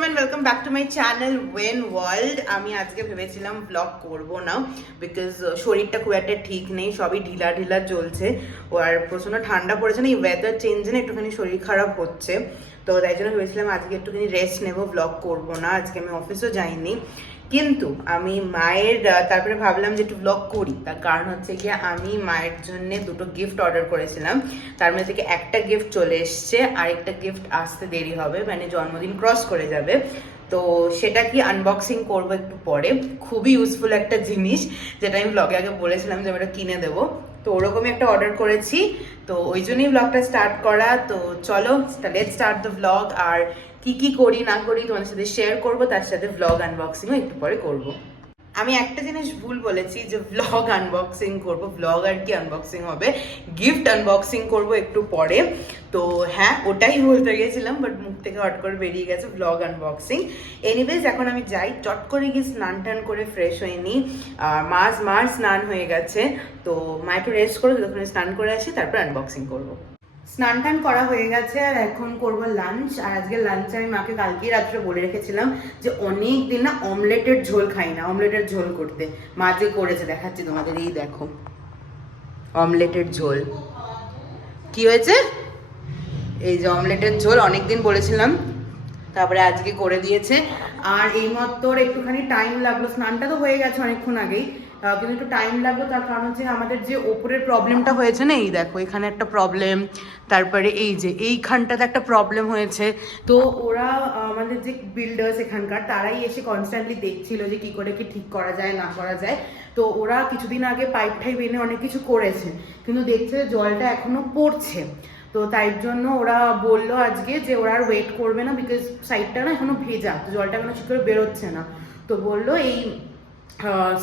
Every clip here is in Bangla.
Welcome back to my channel Owen World. আমি আজকে ভেবেছিলাম ব্লগ করব না, বিকজ শরীরটা খুব একটা ঠিক নেই, সবই ঢিলা ঢিলা চলছে। ও আর প্রচণ্ড ঠান্ডা পড়েছে না, এই ওয়েদার চেঞ্জে না একটুখানি শরীর খারাপ হচ্ছে। তো তাই জন্য ভেবেছিলাম আজকে একটুখানি রেস্ট নেবো, ব্লগ করব না। আজকে আমি অফিসও যাইনি, কিন্তু আমি মায়ের তারপরে ভাবলাম যে একটু ব্লগ করি। তার কারণ হচ্ছে কি, আমি মায়ের জন্য দুটো গিফট অর্ডার করেছিলাম, তার মধ্যে থেকে একটা গিফট চলে এসছে, আরেকটা গিফট আসতে দেরি হবে, মানে জন্মদিন ক্রস করে যাবে। তো সেটা কি আনবক্সিং করব একটু পরে। খুবই ইউজফুল একটা জিনিস, যেটা আমি ব্লগে আগে বলেছিলাম যে আমি এটা কিনে দেবো। তো ওরকমই একটা অর্ডার করেছি, তো ওই জন্যই ব্লগটা স্টার্ট করা। তো চলো লেটস স্টার্ট দ্য ব্লগ। আর কি কি করি না করি তোমাদের সাথে শেয়ার করব, তার সাথে ব্লগ আনবক্সিংও একটু পরে করব। আমি একটা জিনিস ভুল বলেছি যে ব্লগ আনবক্সিং করব, ব্লগ আর কি আনবক্সিং হবে, গিফট আনবক্সিং করব একটু পরে। তো হ্যাঁ, ওটাই বলতে গেছিলাম, বাট মুখ থেকে হট করে বেরিয়ে গেছে ব্লগ আনবক্সিং। এনিওয়েজ এখন আমি যাই, চট করে গিয়ে স্নান টান করে ফ্রেশ হয়ে নিই। মার স্নান হয়ে গেছে, তো মা একটু রেস্ট করে যখন স্নান করে আসি তারপর আনবক্সিং করবো। স্নান টান করা হয়ে গেছে, আর এখন করবো লাঞ্চ। আর আজকে লাঞ্চে আমি মাকে কালকেই রাত্রে বলে রেখেছিলাম যে অনেক দিন না অমলেটের ঝোল খাই না, অমলেটের ঝোল করতে। মা যে করেছে দেখাচ্ছি তোমাদের, এই দেখো অমলেটের ঝোল। কি হয়েছে? এই যে অমলেটের ঝোল, অনেকদিন বলেছিলাম, তারপরে আজকে করে দিয়েছে। আর এই মতো একটুখানি টাইম লাগলো, স্নানটা তো হয়ে গেছে অনেকক্ষণ আগেই, কিন্তু একটু টাইম লাগলো। তার কারণ হচ্ছে আমাদের যে ওপরের প্রবলেমটা হয়েছে না, এই দেখো এখানে একটা প্রবলেম, তারপরে এই যে এইখানটাতে একটা প্রবলেম হয়েছে। তো ওরা আমাদের যে বিল্ডার্স এখানকার, তারাই এসে কনস্ট্যান্টলি দেখছিল যে কি করে কি ঠিক করা যায় না করা যায়। তো ওরা কিছুদিন আগে পাইপ টাইপ এনে অনেক কিছু করেছে, কিন্তু দেখছে জলটা এখনো পড়ছে। তো তাই জন্য ওরা বললো আজকে যে ওরা আর ওয়েট করবে না, বিকজ সাইডটা না এখনো ভেজা, তো জলটা এখনো ঠিক করে বেরোচ্ছে না। তো বললো এই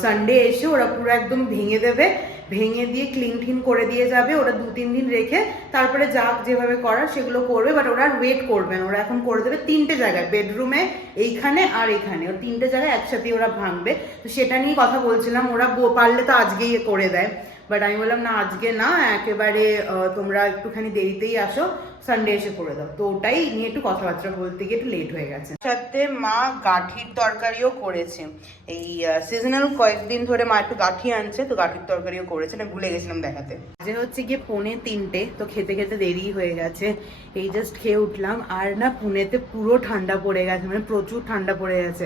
সানডে এসে ওরা পুরো একদম ভেঙে দেবে, ভেঙে দিয়ে ক্লিন টিন করে দিয়ে যাবে। ওরা 2-3 দিন রেখে তারপরে যা যেভাবে করার সেগুলো করবে, বাট ওরা আর ওয়েট করবে না। ওরা এখন করে দেবে 3টে জায়গায়, বেডরুমে, এইখানে আর এখানে, ওর 3টে জায়গায় একসাথে ওরা ভাঙবে। তো সেটা নিয়ে কথা বলছিলাম, ওরা পারলে তো আজকেই করে দেয়, বাট আমি বললাম না, আজকে না, একেবারে তোমরা একটুখানি দেরিতেই আসো, সানডে এসে করে দাও। তো ওটাই নিয়ে একটু কথাবার্তা বলতে গিয়ে একটু লেট হয়ে গেছে। সাথে মা গাঠির তরকারিও করেছে, এই সিজনাল কয়েকদিন ধরে মা একটু গাঠি আনছে, তো গাঠির তরকারিও করেছে, না ভুলে গেছিলাম দেখাতে। যে হচ্ছে গিয়ে 2:45, তো খেতে খেতে দেরি হয়ে গেছে, এই জাস্ট খেয়ে উঠলাম। আর না পুনেতে পুরো ঠান্ডা পড়ে গেছে, মানে প্রচুর ঠান্ডা পড়ে গেছে।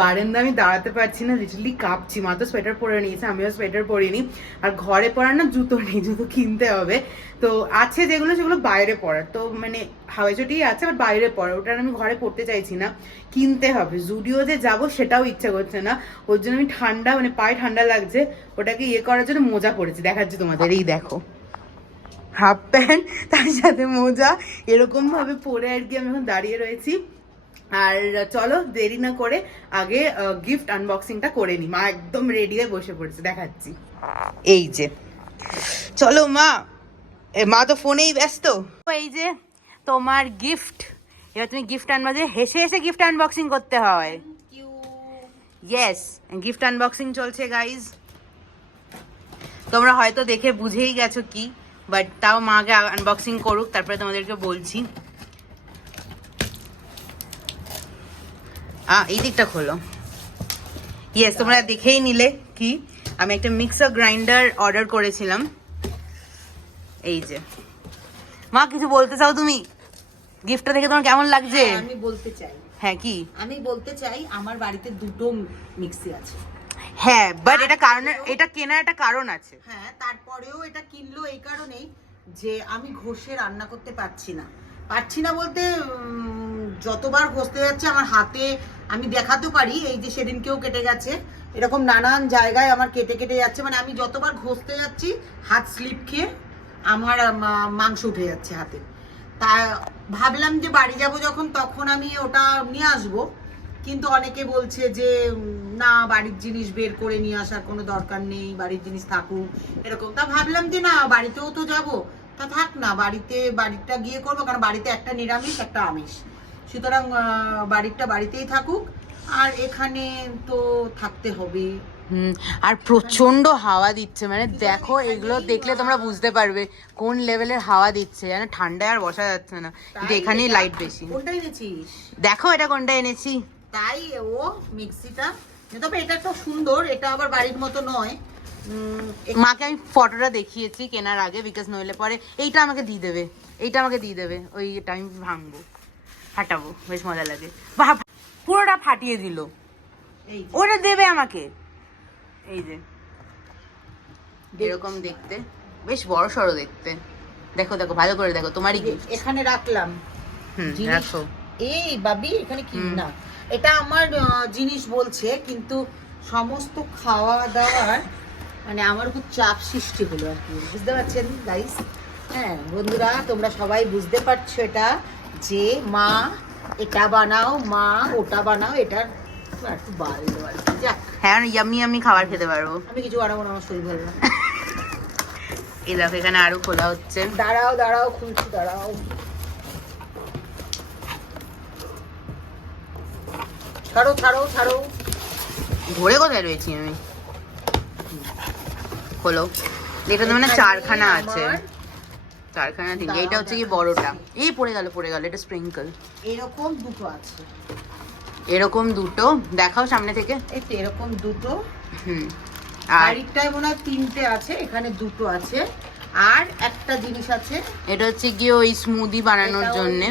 বারান্দা আমি দাঁড়াতে পারছি না, লিটারলি কাঁপছি। মা তো সোয়েটার পরে নিয়েছে, আমিও সোয়েটার পরিনি। আর ঘরে পরার না জুতো নেই, জুতো কিনতে হবে। তো আছে যেগুলো, সেগুলো বাইরে পরার, তো মানে হাওয়াই চটি আছে, বাট বাইরে পরার, ওটা আমি ঘরে পরতে চাইছি না, কিনতে হবে। জুডিও যে যাবো সেটাও ইচ্ছা করছে না, ওর জন্য আমি ঠান্ডা, মানে পায়ে ঠান্ডা লাগছে, ওটাকে ইয়ে করার জন্য মোজা পরেছি, দেখাচ্ছি তোমাদের, এই দেখো হাফ প্যান্ট তার সাথে মোজা, এরকম ভাবে পরে আর কি আমি এখন দাঁড়িয়ে রয়েছি। আর চলো দেরি না করে আগে গিফট আনবক্সিংটা করে নি। মা একদম রেডি হয়ে বসে পড়েছে, দেখাচ্ছি। এই যে চলো মা, মা তো ফোনেই ব্যস্ত। এই যে তোমার গিফট, এবার তুমি গিফট আনবা, যে হেসে হেসে গিফট আনবক্সিং করতে হয়। ইয়েস, গিফট আনবক্সিং চলছে গাইজ। তোমরা হয়তো দেখে বুঝেই গেছো কি, বাট তাও মা আগে আনবক্সিং করুক, তারপরে তোমাদেরকে বলছি। এই দিকটা খোলো। ইয়েস, তোমরা দেখেই নিলে কি, আমি একটা মিক্সার গ্রাইন্ডার অর্ডার করেছিলাম। এই যে মা, কিছু বলতে চাও তুমি? গিফটটা দেখে তোমার কেমন লাগছে? আমি বলতে চাই, হ্যাঁ কি আমি বলতে চাই, আমার বাড়িতে দুটো মিক্সি আছে। হ্যাঁ, বাট এটা কারণ, এটা কেনার একটা কারণ আছে। হ্যাঁ, তারপরেও এটা কিনলো এই কারণেই যে আমি ঘষে রান্না করতে পারছি না বলতে যতবার ঘষতে যাচ্ছে আমার হাতে, আমি দেখাতে পারি, এই যে সেদিনকেও কেটে গেছে, এরকম নানান জায়গায় আমার কেটে কেটে যাচ্ছে, মানে আমি যতবার ঘষতে যাচ্ছি হাত স্লিপ খেয়ে আমার মাংস উঠে যাচ্ছে হাতে। তা ভাবলাম যে বাড়ি যাব যখন, তখন আমি ওটা নিয়ে আসবো, কিন্তু অনেকে বলছে যে না, বাড়ির জিনিস বের করে নিয়ে আসার কোনো দরকার নেই, বাড়ির জিনিস থাকুক এরকম। তা ভাবলাম যে না, বাড়িতেও তো যাব, তা থাক না, বাড়িটা গিয়ে করবো, কারণ বাড়িতে একটা নিরামিষ একটা আমিষ, সুতরাং বাড়িতেই থাকুক। আর এখানে তো থাকতে হবে, আর প্রচন্ড হাওয়া দিচ্ছে, মানে দেখো এগুলো দেখলে তোমরা বুঝতে পারবে কোন লেভেলের হাওয়া দিচ্ছে, মানে ঠান্ডায় আর বসা যাচ্ছে না, কিন্তু এখানেই লাইট বেশি। কোনটা এনেছিস? দেখো এটা কোনটা এনেছি। তাই ও মিক্সিটা, তবে এটা তো সুন্দর, এটা আবার বাড়ির মতো নয়। মাকে আমি ফটোটা দেখিয়েছি কেনার আগে, বিকজ নইলে পরে এইটা আমাকে দিয়ে দেবে, এইটা আমাকে দিয়ে দেবে, ওইটা আমি ভাঙবো, ফাটাবো, বেশ মজা লাগে। বাহ, পুরোটা ফাটিয়ে দিল। এই ওটা দেবে আমাকে, এই যে এরকম দেখতে, বেশ বড় সড়ো দেখতে। দেখো দেখো ভালো করে দেখো, তোমারই গিফট। এখানে রাখলাম জিনিস। রাখো। এই বাবি এখানে কি না, এটা আমার জিনিস বলছে, কিন্তু সমস্ত খাওয়া দাওয়ার মানে আমার খুব চাপ সৃষ্টি হলো আর কি, বুঝতে পারছেন গাইস? হ্যাঁ বন্ধুরা, তোমরা সবাই বুঝতে পারছো এটা, যে মা এটা বানাও, মা ওটা বানাও, এটার একটু বাড়লো আর কি। যাক, হ্যাঁ ইয়াম্মি ইয়াম্মি খাবার খেতে পারবো। আমি কিছু বানাবো না, আমার শরীর ভালো না। এই দেখো এখানে আরো খোলা হচ্ছে। দাঁড়াও দাঁড়াও, খুলছি, দাঁড়াও। ছাড়ো ছাড়ো ছাড়ো। ধরে কোথায় রয়েছি আমি? খোলো। এটাতে মানে চারখানা আছে, চারখানা থেকে। এটা হচ্ছে কি বড়টা, এই পড়ে গেল পড়ে গেল, এটা স্প্রিঙ্কল। এরকম দুটো আছে, এরকম দুটো দেখাও সামনে থেকে। এই তো এরকম দুটো। আর আরেকটায় মনে হয় তিনটে আছে, এখানে দুটো আছে। আর একটা জিনিস আছে, এটা হচ্ছে কি ওই স্মুদি বানানোর জন্য।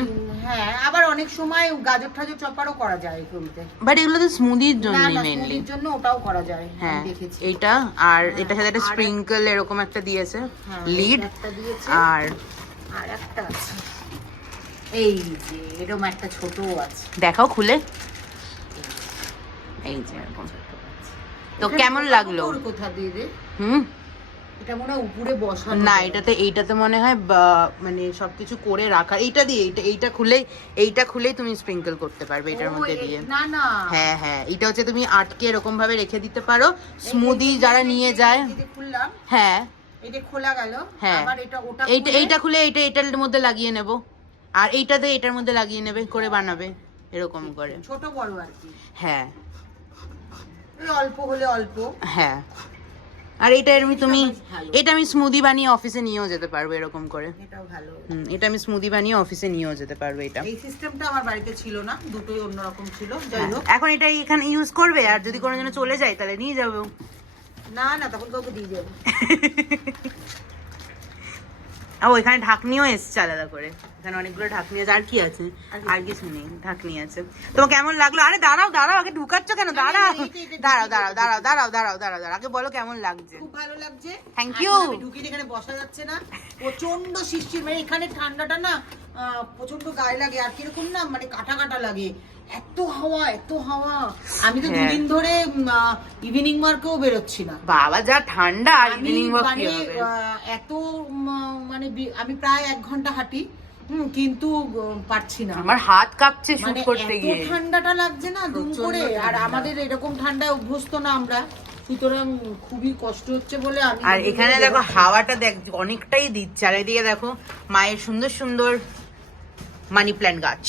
হ্যাঁ, আবার অনেক সময় গাজর টাজর চপারও করা যায় এগুলোতে, বাট এগুলো তো স্মুদির জন্য মেইনলি। স্মুদির জন্য ওটাও করা যায়, হ্যাঁ দেখেছি। এইটা আর এটার সাথে একটা স্প্রিঙ্কল এরকম একটা দিয়েছে, লিড। একটা দিয়েছে, আর আর একটা আছে এই যে এরকম একটা ছোটও আছে। দেখাও খুলে, এই যে এরকম। তো কেমন লাগলো? কোথা দিয়ে দে। এটা মনে হয় উপরে বসানো না, এইটাতে মনে হয় মানে সবকিছু করে রাখার। এইটা দিয়ে এইটা খুলেই তুমি স্প্রিঙ্কল করতে পারবে এটার মধ্যে দিয়ে। না না, হ্যাঁ হ্যাঁ, এটা হচ্ছে তুমি আটকে এরকম ভাবে রেখে দিতে পারো, স্মুদি যারা নিয়ে যায়। খুললাম, হ্যাঁ এটা খোলা গেল। হ্যাঁ, আবার এটা ওটা এইটা খুলে এটার মধ্যে লাগিয়ে নেব, আর এইটাতে এটার মধ্যে লাগিয়ে নেবে, করে বানাবে এরকম করে, ছোট বড় আর কি। হ্যাঁ অল্প হলে অল্প। হ্যাঁ, আর এটা আমি স্মুদি বানিয়ে অফিসে নিয়েও যেতে পারবো এরকম করে। এটাও ভালো। এটা আমি স্মুদি বানিয়ে অফিসে নিয়েও যেতে পারবো। এটা এই সিস্টেমটা আমার বাড়িতে ছিল না, দুটোই অন্যরকম ছিল। যাই হোক, এখন এটা এখানে ইউজ করবে, আর যদি কোনো জন্য চলে যায় তাহলে নিয়ে যাবে। না না, তখন কাউকে দিয়ে যাবে। ও এখানে ঢাকনিও এসছে আলাদা করে, এখানে অনেকগুলো ঢাকনি আছে। আর কি আছে? আর কিছু নেই, ঢাকনি আছে। তোমার কেমন লাগলো? আরে দাঁড়াও দাঁড়াও, আগে ঢুকাচ্ছ কেন? দাঁড়াও দাঁড়াও দাঁড়াও দাঁড়াও দাঁড়াও দাঁড়াও দাঁড়াও দাঁড়াও, আগে বলো কেমন লাগছে। খুব ভালো লাগছে, থ্যাংক ইউ। ঢুকিয়ে এখানে বসা যাচ্ছে না, প্রচন্ড শিরশির, মানে এখানে ঠান্ডাটা না প্রচন্ড গায়ে লাগে, আর কিরকম না মানে কাটা কাটা লাগে, এত হাওয়া এত হাওয়া। আমি তো দুদিন ধরে ইভিনিং ওয়ার্কেও বেরোচ্ছি না। বাবা যা ঠান্ডা, আর ইভিনিং ওয়াক কি হবে? এত মানে আমি প্রায় 1 ঘন্টা হাঁটি, কিন্তু পারছি না, আমার হাত কাঁপছে শুট মানে করতে গিয়ে। এত ঠান্ডাটা লাগছে না দুম করে, আর আমাদের এরকম ঠান্ডায় অভ্যস্ত না আমরা, সুতরাং খুবই কষ্ট হচ্ছে বলে আমি। আর এখানে দেখো হাওয়াটা দেখ অনেকটাই দিচ্ছে, আর এদিকে দেখো মায়ের সুন্দর সুন্দর মানি প্ল্যান্ট গাছ।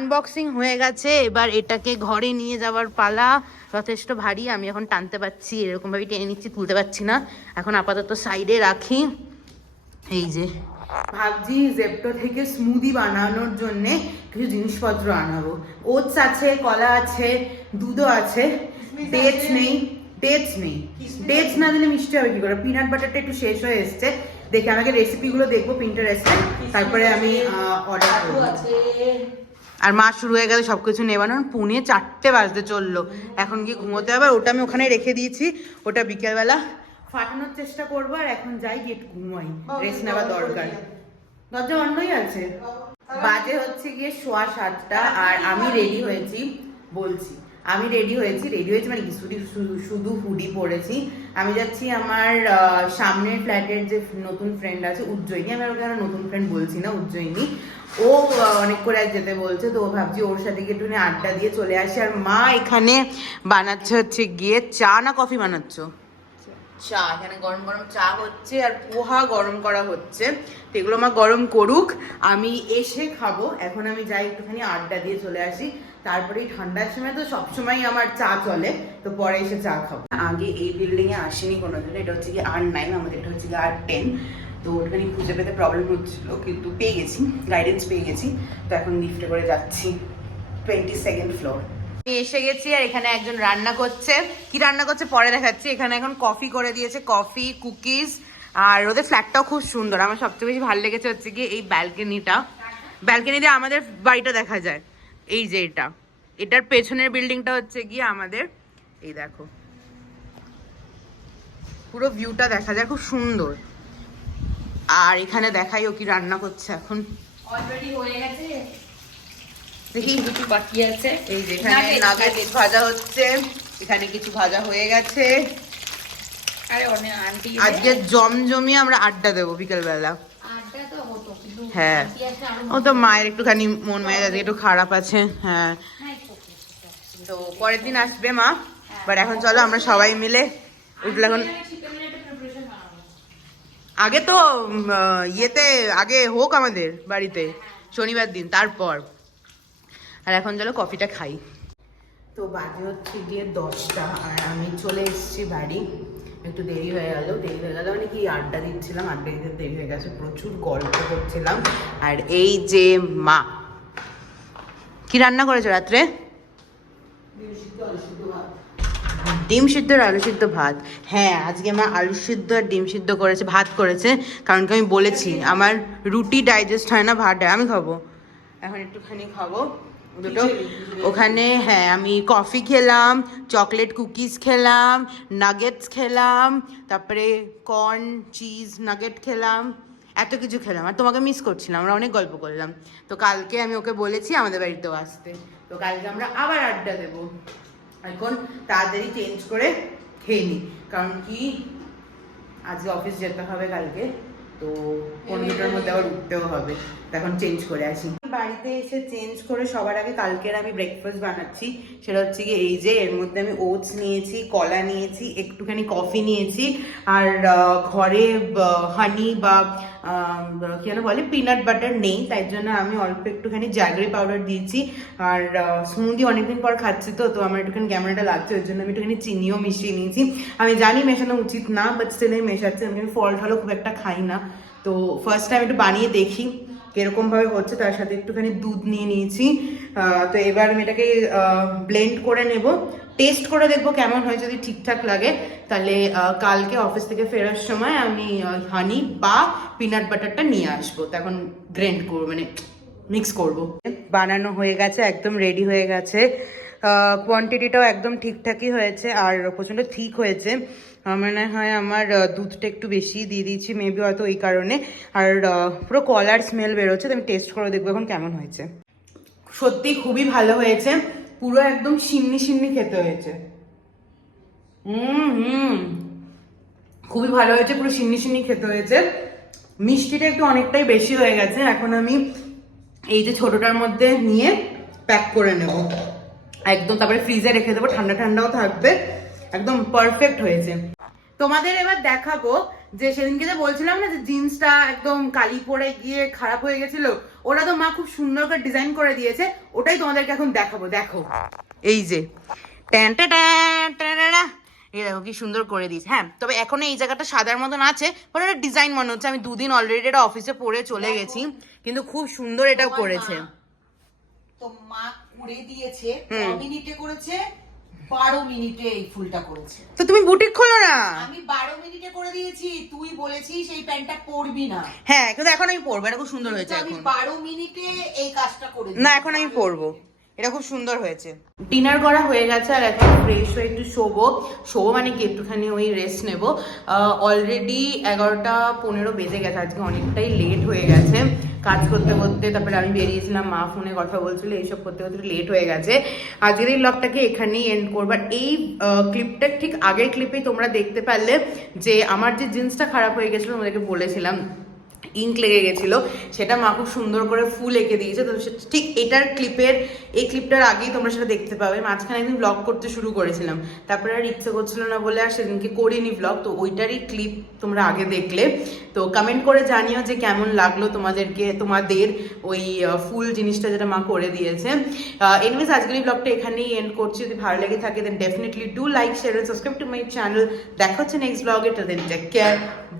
আনবক্সিং হয়ে গেছে, এবার এটাকে ঘরে নিয়ে যাওয়ার পালা। যথেষ্ট ভারী, আমি এখন টানতে পারছি, এরকম ভাবে টেনে নিচ্ছি, তুলতে পারছি না। এখন আপাতত সাইডে রাখি। এই যে ভাবছি জেপ্টো থেকে স্মুদি বানানোর জন্যে কিছু জিনিসপত্র আনাবো। ওটস আছে, কলা আছে, দুধও আছে, ডেটস নেই। ডেটস না দিলে মিষ্টি হবে কি করে? পিনাট বাটারটা একটু শেষ হয়ে এসছে, দেখে আমাকে রেসিপিগুলো দেখবো পিন্টারেস্টে, তারপরে আমি অর্ডার করবো। আর মা শুরু হয়ে গেছে সবকিছু নেবানোর। 4:30 বাজতে চললো, এখন গিয়ে ঘুমোতে হবে। ওটা আমি ওখানে রেখে দিয়েছি, ওটা বিকেলবেলা ফাটানোর চেষ্টা করবো। আর এখন যাই গিয়ে একটু ঘুমাই, রেস্ট নেওয়া দরকার। দরজা বন্ধই আছে। বাজে হচ্ছে গিয়ে 7:15, আর আমি রেডি হয়েছি, বলছি আমি রেডি হয়েছি মানে কি শুধু হুডি পরেছি। আমি যাচ্ছি আমার সামনের ফ্ল্যাটের যে নতুন ফ্রেন্ড আছে উজ্জয়িনী, আমি ওকে নতুন ফ্রেন্ড বলছি না, উজ্জয়িনী, ও অনেক করে এক যেতে বলছে, তো ভাবছি ওর সাথে গিয়ে একটু আড্ডা দিয়ে চলে আসি। আর মা এখানে বানাচ্ছে হচ্ছে গিয়ে চা না কফি বানাচ্ছ? চা। এখানে গরম গরম চা হচ্ছে, আর পোহা গরম করা হচ্ছে। তো এগুলো মা গরম করুক, আমি এসে খাবো। এখন আমি যাই একটুখানি আড্ডা দিয়ে চলে আসি, তারপরে ঠান্ডার সময় তো সবসময় আমার চা চলে, তো পরে এসে চা খাবো। আগে এই বিল্ডিংয়ে আসেনি কোনোদিন। এটা হচ্ছে কি R9, আমাদের এটা হচ্ছে কি R10। তো ওখানে খুঁজে পেতে প্রবলেম হচ্ছিল, কিন্তু পেয়ে গেছি, গাইডেন্স পেয়ে গেছি। তো এখন লিফটে করে যাচ্ছি 22nd ফ্লোর। আমি এসে গেছি আর এখানে একজন রান্না করছে। কি রান্না করছে পরে দেখাচ্ছি। এখানে এখন কফি করে দিয়েছে, কফি, কুকিজ। আর ওদের ফ্ল্যাটটাও খুব সুন্দর। আমার সবচেয়ে বেশি ভালো লেগেছে হচ্ছে কি এই ব্যালকনিটা। ব্যালকনি দিয়ে আমাদের বাড়িটা দেখা যায়। এই যে এটার পেছনের বিল্ডিংটা হচ্ছে গিয়ে আমাদের, এই দেখো পুরো ভিউটা দেখা যায়, খুব সুন্দর। আর এখানে দেখাই ও কি রান্না করছে এখন। অলরেডি হয়ে গেছে, দেখি কিছু বাকি আছে। এই যে এখানে নাগেট ভাজা হচ্ছে, এখানে কিছু ভাজা হয়ে গেছে। আরে অনেক আন্টি আজকে জমজমিয়ে আমরা আড্ডা দেবো বিকেল বেলা। আড্ডা তো হতো, কিন্তু হ্যাঁ, আন্টি আসলে আরো ও তো মায়ের একটুখানি মন মেজাজ একটু খারাপ আছে। হ্যাঁ, তো পরের দিন আসবে মা। বাট এখন চলো আমরা সবাই মিলে উঠলে এখন আগে তো ইয়েতে আগে হোক আমাদের বাড়িতে শনিবার দিন, তারপর। আর এখন চলো কফিটা খাই। তো বাজে হচ্ছে গিয়ে 10টা আর আমি চলে এসেছি বাড়ি। একটু দেরি হয়ে গেল মানে কি আড্ডা দিচ্ছিলাম, আড্ডা দিতে দেরি হয়ে গেছে, প্রচুর গল্প করছিলাম। আর এই যে মা কি রান্না করেছে রাত্রে? ডিম সিদ্ধ আর আলু সিদ্ধ ভাত। হ্যাঁ, আজকে মা আলু সিদ্ধ আর ডিম সিদ্ধ করেছে, ভাত করেছে। কারণ কি আমি বলেছি আমার রুটি ডাইজেস্ট হয় না, ভাত আমি খাবো। এখন একটুখানি খাবো দুটো। ওখানে হ্যাঁ আমি কফি খেলাম, চকলেট কুকিজ খেলাম, নাগেটস খেলাম, তারপরে কর্ন চিজ নাগেট খেলাম, এত কিছু খেলাম। আর তোমাকে মিস করছিলাম, আমরা অনেক গল্প করলাম। তো কালকে আমি ওকে বলেছি আমাদের বাড়িতেও আসতে। তো কালকে আমরা আবার আড্ডা দেবো। এখন তাড়াতাড়ি চেঞ্জ করে খেয়ে নিই, কারণ কি আজকে অফিস যেতে হবে কালকে। তো 15টার মধ্যে আবার উঠতেও হবে। এখন চেঞ্জ করে আসি। বাড়িতে এসে চেঞ্জ করে সবার আগে কালকের আমি ব্রেকফাস্ট বানাচ্ছি। সেটা হচ্ছে কি এই যে এর মধ্যে আমি ওটস নিয়েছি, কলা নিয়েছি, একটুখানি কফি নিয়েছি। আর ঘরে হানি বা কি যেন বলে পিনাট বাটার নেই, তাই জন্য আমি অল্প একটুখানি জ্যাগরি পাউডার দিয়েছি। আর স্মুদি অনেকদিন পর খাচ্ছি, তো আমার একটুখানি ক্যামেরাটা লাগছে, ওই জন্য আমি একটুখানি চিনিও মিশিয়ে নিয়েছি। আমি জানি মেশানো উচিত না, বাট স্টিল আমি মেশাচ্ছি। আমি ফল ঠলও খুব একটা খাই না, তো ফার্স্ট টাইম একটু বানিয়ে দেখি কিরকমভাবে হচ্ছে। তার সাথে একটুখানি দুধ নিয়ে নিয়েছি। তো এবার আমি এটাকে ব্লেন্ড করে নেব, টেস্ট করে দেখবো কেমন হয়। যদি ঠিকঠাক লাগে তাহলে কালকে অফিস থেকে ফেরার সময় আমি হানি বা পিনাট বাটারটা নিয়ে আসবো। তখন গ্রেন্ড করবো, মানে মিক্স করব। বানানো হয়ে গেছে, একদম রেডি হয়ে গেছে। কোয়ান্টিটিটাও একদম ঠিকঠাকই হয়েছে আর প্রচণ্ড ঠিক হয়েছে। মনে হয় আমার দুধটা একটু বেশি দিয়ে দিয়েছি, মেবি হয়তো এই কারণে। আর পুরো কলার স্মেল বেরোচ্ছে, তো আমি টেস্ট করে দেখবো এখন কেমন হয়েছে। সত্যি খুবই ভালো হয়েছে, পুরো একদম সিন্নি সিন্নি খেতে হয়েছে। খুবই ভালো হয়েছে, পুরো সিন্নি সিন্নি খেতে হয়েছে। মিষ্টিটা একটু অনেকটাই বেশি হয়ে গেছে। এখন আমি এই যে ছোটটার মধ্যে নিয়ে প্যাক করে নেব একদম, তারপরে ফ্রিজে রেখে দেবো, ঠান্ডা ঠান্ডাও থাকবে। একদম পারফেক্ট হয়েছে। তোমাদের এবার দেখাবো যে সেদিনকে যে বলছিলাম না যে জিন্সটা একদম কালি পড়ে গিয়ে খারাপ হয়ে গেছিল, ওটা তো মা খুব সুন্দর করে ডিজাইন করে দিয়েছে। ওটাই তোমাদেরকে এখন দেখাবো। দেখো এই যে এই দেখো কি সুন্দর করে দিয়েছে। হ্যাঁ, তবে এখনো এই জায়গাটা সাদার মতন আছে, পরে একটা ডিজাইন মনে হচ্ছে। আমি 2 দিন অলরেডি এটা অফিসে পরে চলে গেছি, কিন্তু খুব সুন্দর এটাও করেছে। তো মা করে দিয়েছে, 9 মিনিটে করেছে, 12 মিনিটে এই ফুলটা করেছে। তো তুমি বুটিক খোলো না। আমি 12 মিনিটে করে দিয়েছি, তুই বলেছিস এই প্যান্টটা পরবি না। হ্যাঁ, কিন্তু এখন আমি পরবো, এটা খুব সুন্দর হয়েছে। আমি এখন 12 মিনিটে এই কাজটা করে না, এখন আমি পরবো, এটা খুব সুন্দর হয়েছে। ডিনার করা হয়ে গেছে আর এখন ফ্রেশ হয়ে একটু শোবো মানে কি একটুখানি ওই রেস্ট নেব। অলরেডি 11:15 বেজে গেছে, আজকে অনেকটাই লেট হয়ে গেছে কাজ করতে করতে। তারপরে আমি বেরিয়েছিলাম, মা ফোনে কথা বলছিল, এইসব করতে করতে লেট হয়ে গেছে। আজকের এই ব্লগটাকে এখানেই এন্ড করবো। আর এই ক্লিপটা ঠিক আগের ক্লিপেই তোমরা দেখতে পারলে যে আমার যে জিন্সটা খারাপ হয়ে গেছিলো, তোমাদেরকে বলেছিলাম ইঙ্ক লেগে গেছিল, সেটা মা খুব সুন্দর করে ফুল এঁকে দিয়েছে। তো ঠিক এটার এই ক্লিপটার আগেই তোমরা সেটা দেখতে পাবে। মাঝখানে একদিন ব্লগ করতে শুরু করেছিলাম, তারপরে আর ইচ্ছে করছিল না বলে আর সেদিনকে করিনি ব্লগ। তো ওইটারই ক্লিপ তোমরা আগে দেখলে। তো কমেন্ট করে জানিও যে কেমন লাগলো তোমাদের ওই ফুল জিনিসটা যেটা মা করে দিয়েছে। এনিওয়েজ আজকের এই ব্লগটা এখানেই এন্ড করছি। যদি ভালো লেগে থাকে then definitely do like, share and subscribe to my channel. দেখা হচ্ছে নেক্সট ব্লগে। Tell then take care,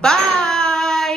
by.